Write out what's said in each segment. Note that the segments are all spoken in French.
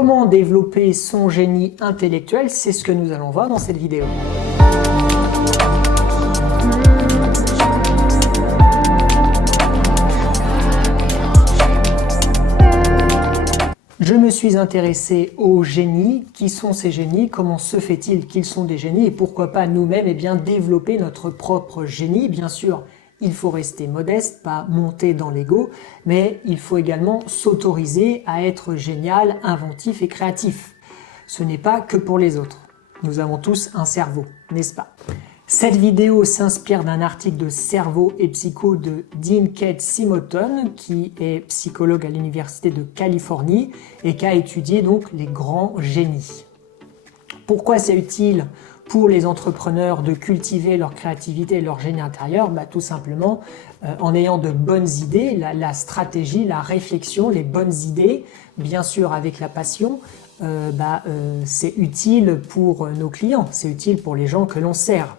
Comment développer son génie intellectuel? C'est ce que nous allons voir dans cette vidéo. Je me suis intéressé aux génies. Qui sont ces génies? Comment se fait-il qu'ils sont des génies? Et pourquoi pas nous-mêmes développer notre propre génie? Bien sûr, il faut rester modeste, pas monter dans l'ego, mais il faut également s'autoriser à être génial, inventif et créatif. Ce n'est pas que pour les autres. Nous avons tous un cerveau, n'est-ce pas? Cette vidéo s'inspire d'un article de Cerveau et Psycho de Dean Kate Simoton, qui est psychologue à l'Université de Californie et qui a étudié donc les grands génies. Pourquoi c'est utile pour les entrepreneurs de cultiver leur créativité et leur génie intérieur? Tout simplement en ayant de bonnes idées, la stratégie, la réflexion, les bonnes idées, bien sûr avec la passion, c'est utile pour nos clients, c'est utile pour les gens que l'on sert.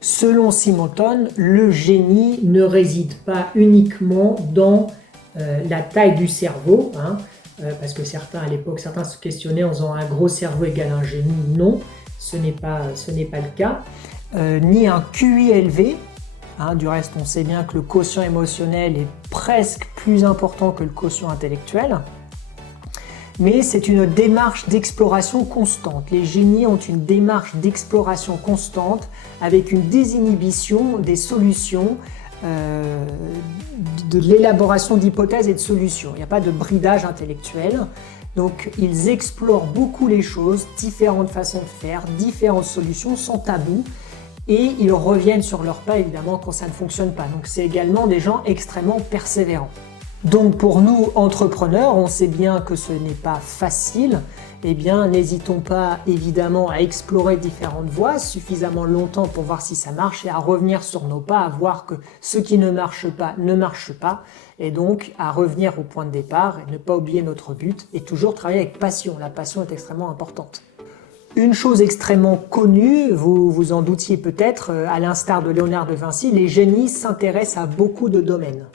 Selon Simoton, le génie ne réside pas uniquement dans la taille du cerveau, parce que certains à l'époque, certains se questionnaient en disant un gros cerveau égale un génie. Non, ce n'est pas le cas, ni un QI élevé. Du reste, on sait bien que le quotient émotionnel est presque plus important que le quotient intellectuel. Mais c'est une démarche d'exploration constante. Les génies ont une démarche d'exploration constante avec une désinhibition des solutions, de l'élaboration d'hypothèses et de solutions. Il n'y a pas de bridage intellectuel. Donc ils explorent beaucoup les choses, différentes façons de faire, différentes solutions sans tabou. Et ils reviennent sur leur pas évidemment quand ça ne fonctionne pas. Donc c'est également des gens extrêmement persévérants. Donc pour nous entrepreneurs, on sait bien que ce n'est pas facile, n'hésitons pas évidemment à explorer différentes voies suffisamment longtemps pour voir si ça marche et à revenir sur nos pas, à voir que ce qui ne marche pas, et donc à revenir au point de départ et ne pas oublier notre but et toujours travailler avec passion. La passion est extrêmement importante. Une chose extrêmement connue, vous vous en doutiez peut-être, à l'instar de Léonard de Vinci, les génies s'intéressent à beaucoup de domaines.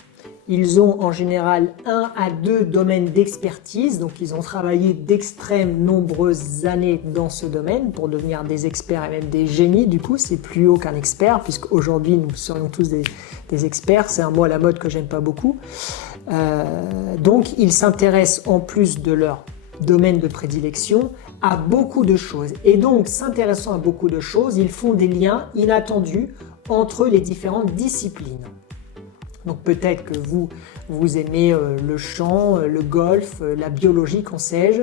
Ils ont en général 1 à 2 domaines d'expertise, donc ils ont travaillé d'extrêmes nombreuses années dans ce domaine pour devenir des experts et même des génies. Du coup, c'est plus haut qu'un expert, puisqu'aujourd'hui nous serions tous des experts, c'est un mot à la mode que j'aime pas beaucoup. Donc ils s'intéressent en plus de leur domaine de prédilection à beaucoup de choses. Et donc s'intéressant à beaucoup de choses, ils font des liens inattendus entre les différentes disciplines. Donc peut-être que vous aimez le chant, le golf, la biologie, qu'en sais-je.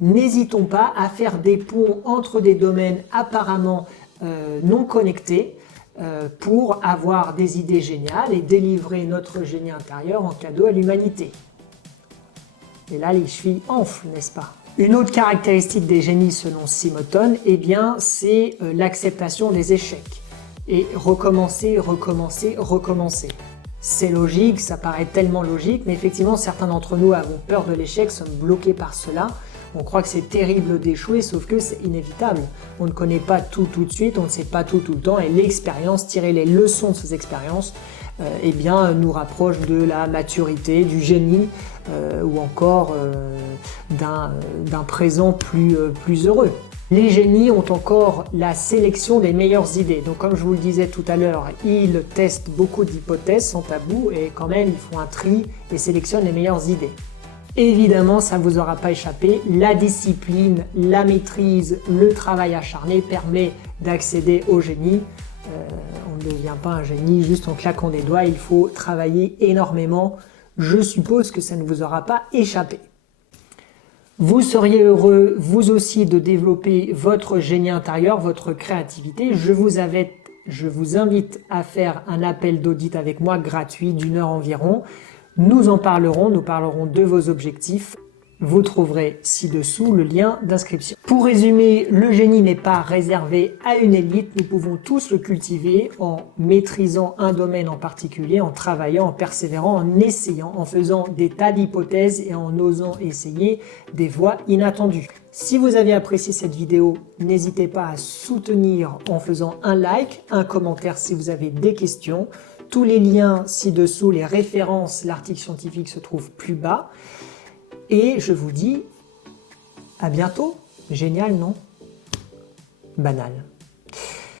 N'hésitons pas à faire des ponts entre des domaines apparemment non connectés pour avoir des idées géniales et délivrer notre génie intérieur en cadeau à l'humanité. Et là, les chevilles enflent, n'est-ce pas? Une autre caractéristique des génies selon Simoton, c'est l'acceptation des échecs. Et recommencer, recommencer, recommencer. C'est logique, ça paraît tellement logique, mais effectivement certains d'entre nous avons peur de l'échec, sommes bloqués par cela. On croit que c'est terrible d'échouer, sauf que c'est inévitable. On ne connaît pas tout de suite, on ne sait pas tout le temps, et l'expérience, tirer les leçons de ces expériences, nous rapproche de la maturité, du génie, ou encore d'un présent plus heureux. Les génies ont encore la sélection des meilleures idées. Donc comme je vous le disais tout à l'heure, ils testent beaucoup d'hypothèses sans tabou et quand même ils font un tri et sélectionnent les meilleures idées. Évidemment, ça ne vous aura pas échappé, la discipline, la maîtrise, le travail acharné permet d'accéder au génie. On ne devient pas un génie juste en claquant des doigts, il faut travailler énormément. Je suppose que ça ne vous aura pas échappé. Vous seriez heureux, vous aussi, de développer votre génie intérieur, votre créativité. Je vous invite à faire un appel d'audit avec moi gratuit d'1 heure environ. Nous parlerons de vos objectifs. Vous trouverez ci-dessous le lien d'inscription. Pour résumer, le génie n'est pas réservé à une élite. Nous pouvons tous le cultiver en maîtrisant un domaine en particulier, en travaillant, en persévérant, en essayant, en faisant des tas d'hypothèses et en osant essayer des voies inattendues. Si vous avez apprécié cette vidéo, n'hésitez pas à soutenir en faisant un like, un commentaire si vous avez des questions. Tous les liens ci-dessous, les références, l'article scientifique se trouvent plus bas. Et je vous dis À bientôt. Génial, non? Banal.